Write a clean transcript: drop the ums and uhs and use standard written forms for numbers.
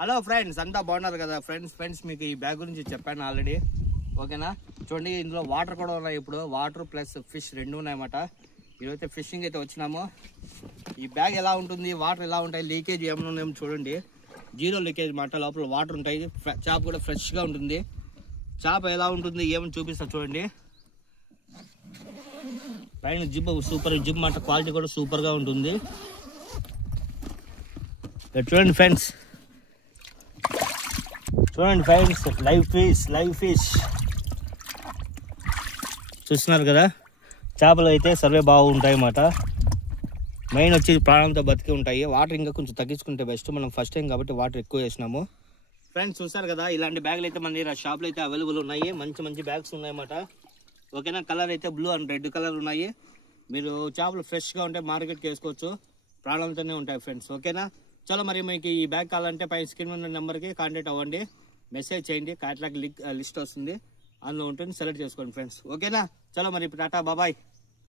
Hello friends, అంతా బాగున్నారు కదా ఫ్రెండ్స్ మీకు ఈ బ్యాగ్ గురించి చెప్పాను ఆల్రెడీ. ఓకేనా, చూడండి ఇందులో వాటర్ కూడా ఉన్నాయి. ఇప్పుడు వాటర్ ప్లస్ ఫిష్ రెండు ఉన్నాయన్నమాట. ఈరోజు ఫిషింగ్ అయితే వచ్చినాము. ఈ బ్యాగ్ ఎలా ఉంటుంది, వాటర్ ఎలా ఉంటాయి, లీకేజ్ ఏమైనా ఉన్నాయేమో చూడండి. జీరో లీకేజ్ మాట, లోపల వాటర్ ఉంటాయి. చేప కూడా ఫ్రెష్గా ఉంటుంది. చేప ఎలా ఉంటుంది ఏమని చూపిస్తా చూడండి. పైన జిప్ సూపర్ జిప్ మాట, క్వాలిటీ కూడా సూపర్గా ఉంటుంది. చూడండి ఫ్రెండ్స్, లైవ్ ఫిష్ చూస్తున్నారు కదా. చేపలు అయితే సర్వే బాగుంటాయి అన్నమాట. మెయిన్ వచ్చి ప్రాణంతో బతికి ఉంటాయి. వాటర్ ఇంకా కొంచెం తగ్గించుకుంటే బెస్ట్. మనం ఫస్ట్ టైం కాబట్టి వాటర్ ఎక్కువ వేసినాము. ఫ్రెండ్స్ చూస్తారు కదా, ఇలాంటి బ్యాగులు అయితే మన దగ్గర షాప్లో అయితే అవైలబుల్ ఉన్నాయి. మంచి బ్యాగ్స్ ఉన్నాయన్నమాట. ఓకేనా, కలర్ అయితే బ్లూ అండ్ రెడ్ కలర్ ఉన్నాయి. మీరు చేపలు ఫ్రెష్గా ఉంటే మార్కెట్కి వేసుకోవచ్చు. ప్రాణాలతోనే ఉంటాయి ఫ్రెండ్స్. ఓకేనా, చలో మరి మీకు ఈ బ్యాగ్ కావాలంటే పై స్క్రీన్ ఉన్న నెంబర్కి కాంటాక్ట్ అవ్వండి, మెసేజ్ చేయండి. క్యాటలాగ్ లిస్ట్ వస్తుంది, అందులో ఉంటుంది, సెలెక్ట్ చేసుకోండి ఫ్రెండ్స్. ఓకేనా, చలో మరి టాటా బాబాయ్.